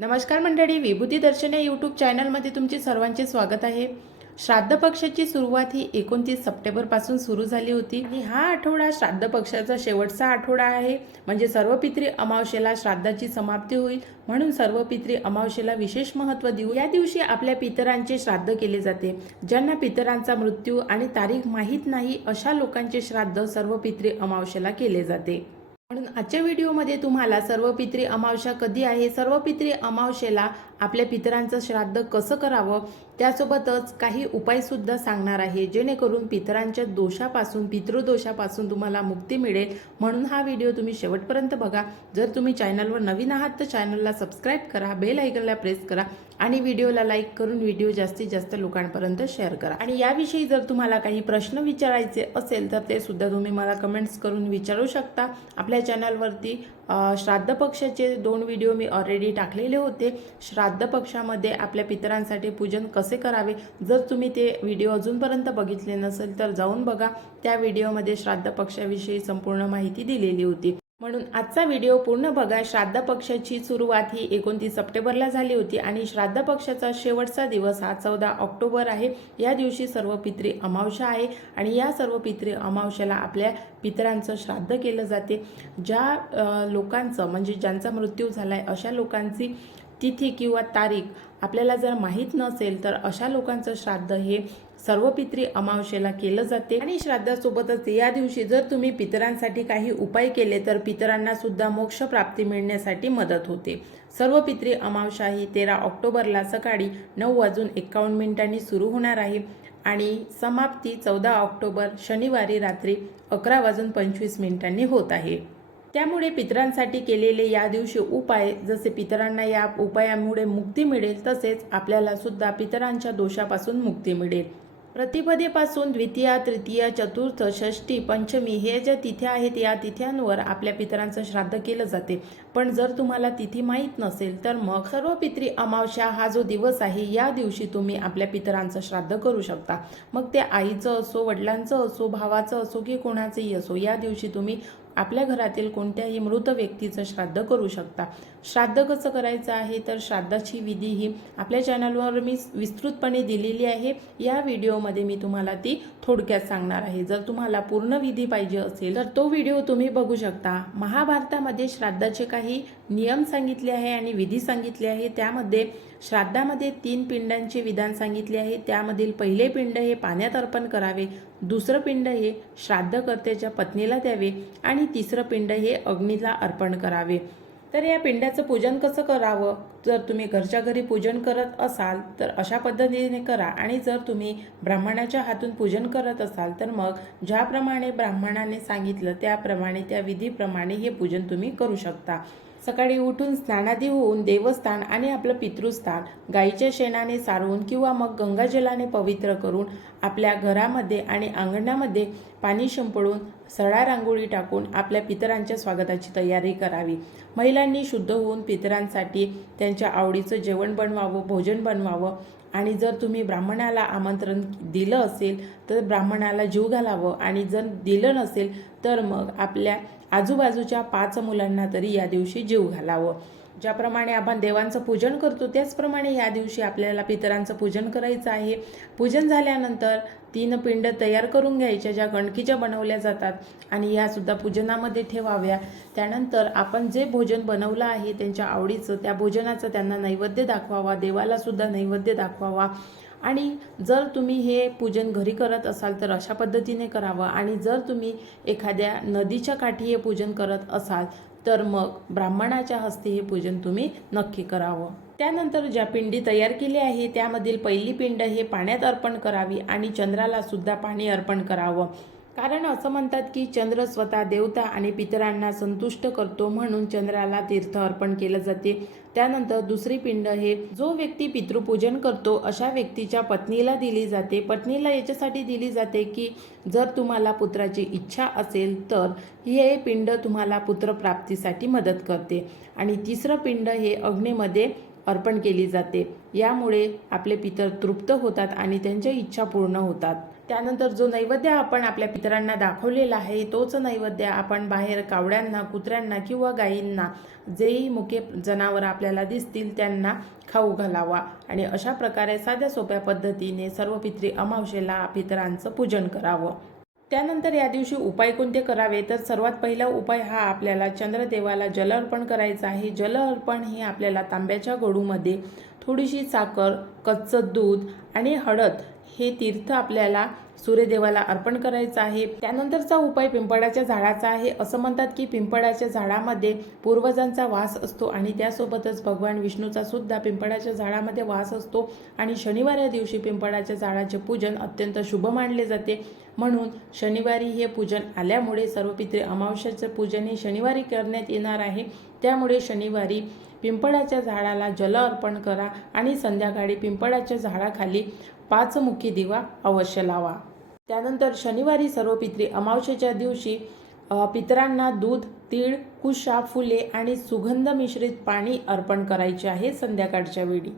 नमस्कार मंडळी, विभूती दर्शन या यूट्यूब चॅनलमध्ये तुमचे सर्वांचे स्वागत आहे. श्राद्ध पक्षाची सुरुवात ही 29 सप्टेंबरपासून सुरू झाली होती आणि हा आठवडा श्राद्ध पक्षाचा शेवटचा आठवडा आहे. म्हणजे सर्व पितृ अमावस्येला श्राद्धाची समाप्ती होईल, म्हणून सर्व पितृ अमावस्येला विशेष महत्त्व देऊ. या दिवशी आपल्या पितरांचे श्राद्ध केले जाते. ज्यांना पितरांचा मृत्यू आणि तारीख माहीत नाही अशा लोकांचे श्राद्ध सर्व पितृ अमावस्येला केले जाते. म्हणून आजच्या व्हिडिओमध्ये तुम्हाला सर्व पितृ अमावस्या कधी आहे, सर्व पितृ अमावस्येला आपल्या पितरांचं श्राद्ध कसं करावं, त्यासोबतच काही उपायसुद्धा सांगणार आहे, जेणेकरून पितरांच्या दोषापासून पितृदोषापासून तुम्हाला मुक्ती मिळेल. म्हणून हा व्हिडिओ तुम्ही शेवटपर्यंत बघा. जर तुम्ही चॅनलवर नवीन आहात तर चॅनलला सबस्क्राईब करा, बेल आयकॉनला प्रेस करा आणि व्हिडिओला लाईक करून व्हिडिओ जास्तीत जास्त लोकांपर्यंत शेअर करा. आणि याविषयी जर तुम्हाला काही प्रश्न विचारायचे असेल तर ते सुद्धा तुम्ही मला कमेंट्स करून विचारू शकता. आपल्या चॅनलवरती श्राद्ध पक्षाचे 2 व्हिडिओ मी ऑलरेडी टाकलेले होते. श्राद्ध पक्षामध्ये आपल्या पितरांसाठी पूजन कसे करावे, जर तुम्ही ते व्हिडिओ अजूनपर्यंत बघितले नसेल तर जाऊन बघा. त्या व्हिडिओमध्ये श्राद्ध पक्षाविषयी संपूर्ण माहिती दिलेली होती. म्हणून आजचा व्हिडिओ पूर्ण बघा. श्राद्ध पक्षाची सुरुवात ही 29 सप्टेंबरला झाली होती आणि श्राद्ध पक्षाचा शेवटचा दिवस हा 14 ऑक्टोबर आहे. या दिवशी सर्व पितृ अमावस्या आहे आणि या सर्व पितृ अमावस्याला आपल्या पितरांचं श्राद्ध केलं जाते. ज्या लोकांचं म्हणजे ज्यांचा मृत्यू झालाय अशा लोकांची तिथी किंवा तारीख आपल्याला जर माहीत नसेल तर अशा लोकांचं श्राद्ध हे सर्व पितृ अमावस्येला केलं जाते. आणि श्राद्धासोबतच या दिवशी जर तुम्ही पितरांसाठी काही उपाय केले तर पितरांना सुद्धा मोक्ष प्राप्ती मिळण्यासाठी मदत होते. सर्व पितृ अमावस्या ही 13 ऑक्टोबरला सकाळी 9:51 सुरू होणार आहे आणि समाप्ती 14 ऑक्टोबर शनिवारी रात्री 11:25 होत आहे. त्यामुळे पितरांसाठी केलेले या दिवशी उपाय, जसे पितरांना या उपायामुळे मुक्ती मिळेल तसेच आपल्याला सुद्धा पितरांच्या दोषापासून मुक्ती मिळेल. प्रतिपदेपासून द्वितीया, तृतीया, चतुर्थ, षष्ठी, पंचमी हे ज्या तिथ्या आहेत या तिथ्यांवर आपल्या पितरांचं श्राद्ध केलं जाते. पण जर तुम्हाला तिथी माहीत नसेल तर मग सर्व पितृ अमावस्या हा जो दिवस आहे या दिवशी तुम्ही आपल्या पितरांचं श्राद्ध करू शकता. मग ते आईचं असो, वडिलांचं असो, भावाचं असो की कोणाचंही असो, या दिवशी तुम्ही आपल्या घरातील कोणत्याही मृत व्यक्तीचं श्राद्ध करू शकता. श्राद्ध कसं करायचं आहे तर श्राद्धाची विधी ही आपल्या चॅनलवर मी विस्तृतपणे दिलेली आहे. या व्हिडिओमध्ये मी तुम्हाला ती थोडक्यात सांगणार आहे. जर तुम्हाला पूर्ण विधी पाहिजे असेल तर तो व्हिडिओ तुम्ही बघू शकता. महाभारतामध्ये श्राद्धाचे काही नियम सांगितले आहे आणि विधी सांगितले आहे. त्यामध्ये श्राद्धामध्ये 3 पिंडांचे विधान सांगितले आहे. त्यामधील पहिले पिंड हे पाण्यात अर्पण करावे, दुसरं पिंड हे श्राद्धकर्त्याच्या पत्नीला द्यावे आणि तिसरं पिंड हे अग्नीला अर्पण करावे. तर या पिंडाचं पूजन कसं करावं, जर तुम्ही घरच्या घरी पूजन करत असाल तर अशा पद्धतीने करा आणि जर तुम्ही ब्राह्मणाच्या हातून पूजन करत असाल तर मग ज्याप्रमाणे ब्राह्मणाने सांगितलं त्याप्रमाणे त्या विधीप्रमाणे हे पूजन तुम्ही करू शकता. सकाळी उठून स्नानादी होऊन देवस्थान आणि आपलं पितृस्थान गाईच्या शेणाने सारवून किंवा मग गंगाजलाने पवित्र करून आपल्या घरामध्ये आणि अंगणामध्ये पाणी शिंपडून सडा रांगोळी टाकून आपल्या पितरांच्या स्वागताची तयारी करावी. महिलांनी शुद्ध होऊन पितरांसाठी त्यांच्या आवडीचं जेवण बनवावं, भोजन बनवावं आणि जर तुम्ही ब्राह्मणाला आमंत्रण दिलं असेल तर ब्राह्मणाला जीव घालावं आणि जर दिलं नसेल तर मग आपल्या आजूबाजूच्या 5 मुलांना तरी या दिवशी जीव घालावं. ज्याप्रमाणे आपण देवांचं पूजन करतो त्याचप्रमाणे या दिवशी आपल्याला पितरांचं पूजन करायचं आहे. पूजन झाल्यानंतर 3 पिंड तयार करून घ्यायच्या, ज्या गणकीच्या बनवल्या जातात आणि या सुद्धा पूजनामध्ये ठेवाव्या. त्यानंतर आपण जे भोजन बनवलं आहे त्यांच्या आवडीचं त्या भोजनाचं त्यांना नैवेद्य दाखवावा, देवाला सुद्धा नैवेद्य दाखवावा. आणि जर तुम्ही हे पूजन घरी करत असाल तर अशा पद्धतीने करावं आणि जर तुम्ही एखाद्या नदीच्या काठी हे पूजन करत असाल तर मग ब्राह्मणाच्या हस्ते हे पूजन तुम्ही नक्की करावं. त्यानंतर ज्या पिंडी तयार केली आहे त्यामधील पहिली पिंड हे पाण्यात अर्पण करावी आणि चंद्राला सुद्धा पाणी अर्पण करावं. कारण असं म्हणतात की चंद्र स्वतः देवता आणि पितरांना संतुष्ट करतो, म्हणून चंद्राला तीर्थ अर्पण केलं जाते. त्यानंतर दुसरी पिंड हे जो व्यक्ती पितृपूजन करतो अशा व्यक्तीच्या पत्नीला दिली जाते. पत्नीला याच्यासाठी दिली जाते की जर तुम्हाला पुत्राची इच्छा असेल तर हे पिंड तुम्हाला पुत्रप्राप्तीसाठी मदत करते. आणि तिसरं पिंड हे अग्नीमध्ये अर्पण केली जाते। यामुळे आपले पितर तृप्त होतात आणि त्यांच्या इच्छा पूर्ण होतात। त्यानंतर जो नैवेद्य आपण आपल्या पितरांना दाखवलेला आहे तोच नैवेद्य आपण बाहेर कावड्यांना, कुत्र्यांना किंवा गायींना, जेही मुके जनावर आपल्याला दिसतील त्यांना खाऊ घालावा आणि अशा प्रकारे साध्या सोप्या पद्धतीने सर्व पितरी अमावस्येला पितरांचं पूजन करावं। त्यानंतर या दिवशी उपाय कोणते करावे, तर सर्वात पहिला उपाय हा आपल्याला चंद्रदेवाला जल अर्पण करायचा आहे। जल अर्पण हे आपल्याला तांब्याच्या गडूमध्ये थोडीशी साखर, कच्चं दूध आणि हळद हे तीर्थ आपल्याला सूर्यदेवाला अर्पण करायचं आहे। त्यानंतरचा उपाय पिंपळाच्या झाडाचा आहे। असं म्हणतात की पिंपळाच्या झाडामध्ये पूर्वजांचा वास असतो आणि त्यासोबतच भगवान विष्णूचा सुद्धा पिंपळाच्या झाडामध्ये वास असतो आणि शनिवार या दिवशी पिंपळाच्या झाडाचे पूजन अत्यंत शुभ मानले जाते। म्हणून शनिवारी हे पूजन आल्यामुळे सर्व पितृ अमावस्येचे पूजन हे शनिवारी करण्यात येणार आहे। त्यामुळे शनिवारी पिंपळाच्या झाडाला जल अर्पण करा आणि संध्याकाळी पिंपळाच्या झाडाखाली 5 मुखी दिवा अवश्य लावा। त्यानंतर शनिवारी सर्व पितरी अमावस्येच्या दिवशी पितरांना दूध, तीळ, कुशा, फुले आणि सुगंध मिश्रित पाणी अर्पण करायचे आहे संध्याकाळच्या वेळी।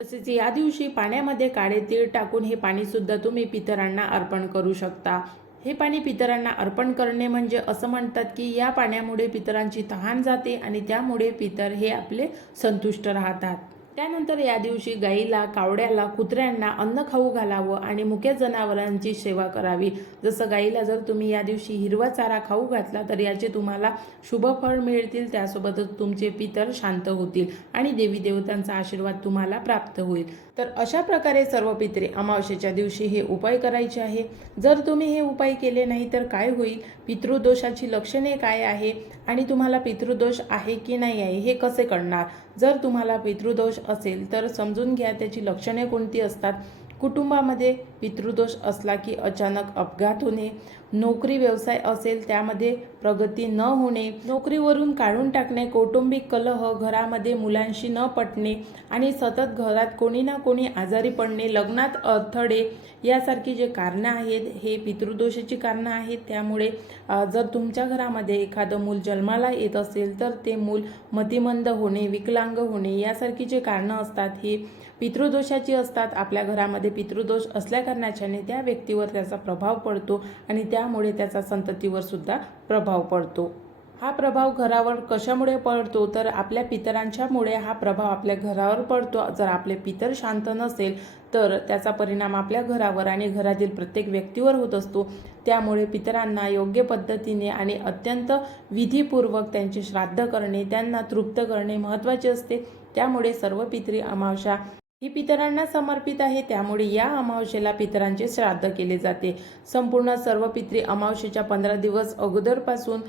तसेच या दिवशी पाण्यामध्ये काळे तीळ टाकून हे पाणी सुद्धा तुम्ही पितरांना अर्पण करू शकता। हे पाणी पितरांना अर्पण करणे म्हणजे असं म्हणतात की या पाण्यामुळे पितरांची तहान जाते आणि त्यामुळे पितर हे आपले संतुष्ट राहतात। त्यानंतर या दिवशी गाईला, कावड्याला, कुत्र्यांना अन्न खाऊ घालावं आणि मुक्या जनावरांची सेवा करावी। जसं गाईला जर तुम्ही या दिवशी हिरवा चारा खाऊ घातला तर याचे तुम्हाला शुभ फळ मिळतील, त्यासोबतच तुमचे पितर शांत होतील आणि देवी देवतांचा आशीर्वाद तुम्हाला प्राप्त होईल। तर अशा प्रकारे सर्व पितरी अमावस्येच्या दिवशी हे उपाय करायचे आहे। जर तुम्ही हे उपाय केले नाही तर काय होईल, पितृदोषाची लक्षणे काय आहे आणि तुम्हाला पितृदोष आहे की नाही आहे हे कसे कळणार। जर तुम्हाला पितृदोष असेल तर समजून घ्या त्याची लक्षणे कोणती असतात। कुटुंबामध्ये पितृदोष असला की अचानक अपघात होणे, नोकरी व्यवसाय असेल त्यामध्ये प्रगती न होणे, नोकरीवरून काढून टाकणे, कौटुंबिक कलह, घरामध्ये मुलांशी न पटणे आणि सतत घरात कोणी ना कोणी आजारी पडणे, लग्नात अडथळे यासारखी जे कारणं आहेत हे पितृदोषाची कारणं आहेत। त्यामुळे जर तुमच्या घरामध्ये एखादं मूल जन्माला येत असेल तर ते मूल मतिमंद होणे, विकलांग होणे यासारखी जे कारणं असतात हे पितृदोषाची असतात। आपल्या घरामध्ये पितृदोष असल्याकारणाने त्या व्यक्तीवर त्याचा प्रभाव पडतो आणि त्यामुळे त्याचा संततीवर सुद्धा प्रभाव पडतो। हा प्रभाव घरावर कशामुळे पडतो तर आपल्या पितरांच्यामुळे हा प्रभाव आपल्या घरावर पडतो। जर आपले पितर शांत नसेल तर त्याचा परिणाम आपल्या घरावर आणि घरातील प्रत्येक व्यक्तीवर होत असतो। त्यामुळे पितरांना योग्य पद्धतीने आणि अत्यंत विधीपूर्वक त्यांचे श्राद्ध करणे, त्यांना तृप्त करणे महत्त्वाचे असते। त्यामुळे सर्व पितरी अमावस्या ही पितरांना समर्पित आहे। त्यामुळे या अमावस्येला पितरांचे श्राद्ध केले जाते। संपूर्ण सर्व पितरी अमावस्येच्या 15 दिवस अगोदरपासून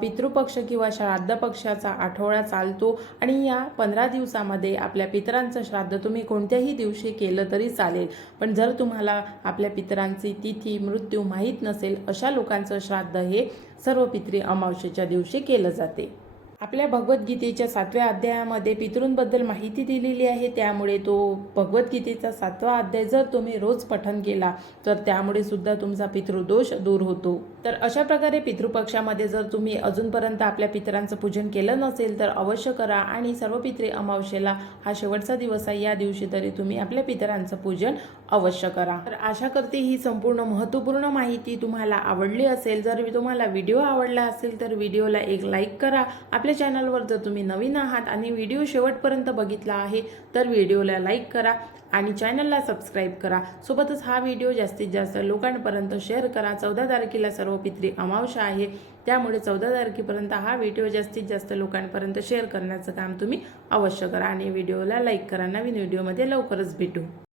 पितृपक्ष किंवा श्राद्ध पक्षाचा आठवडा चालतो आणि या 15 दिवसामध्ये आपल्या पितरांचं श्राद्ध तुम्ही कोणत्याही दिवशी केलं तरी चालेल। पण जर तुम्हाला आपल्या पितरांची तिथी, मृत्यू माहीत नसेल अशा लोकांचं श्राद्ध हे सर्व पितरी अमावस्येच्या दिवशी केलं जाते। आपल्या भगवद्गीतेच्या 7व्या अध्यायामध्ये पितृंबद्दल माहिती दिलेली आहे। त्यामुळे तो भगवद्गीतेचा 7वा अध्याय जर तुम्ही रोज पठण केला तर त्यामुळे सुद्धा तुमचा पितृदोष दूर होतो। तर अशा प्रकारे पितृपक्षामध्ये जर तुम्ही अजूनपर्यंत आपल्या पितरांचं पूजन केलं नसेल तर अवश्य करा आणि सर्व पितरी अमावस्येला हा शेवटचा दिवस आहे, या दिवशी तरी तुम्ही आपल्या पितरांचं पूजन अवश्य करा। तर आशा करते ही संपूर्ण महत्त्वपूर्ण माहिती तुम्हाला आवडली असेल। जर तुम्हाला व्हिडिओ आवडला असेल तर व्हिडिओला एक लाईक करा। आपल्या चॅनलवर जर तुम्ही नवीन आहात आणि व्हिडिओ शेवटपर्यंत बघितला आहे तर व्हिडिओला लाईक करा आणि चॅनलला सबस्क्राईब करा। सोबतच हा व्हिडिओ जास्तीत जास्त लोकांपर्यंत शेअर करा। 14 तारखेला सर्व पितरी अमावस्या आहे, त्यामुळे 14 तारखेपर्यंत हा व्हिडिओ जास्तीत जास्त लोकांपर्यंत शेअर करण्याचं काम तुम्ही अवश्य करा आणि व्हिडिओला लाईक करा। नवीन व्हिडिओमध्ये लवकरच भेटू।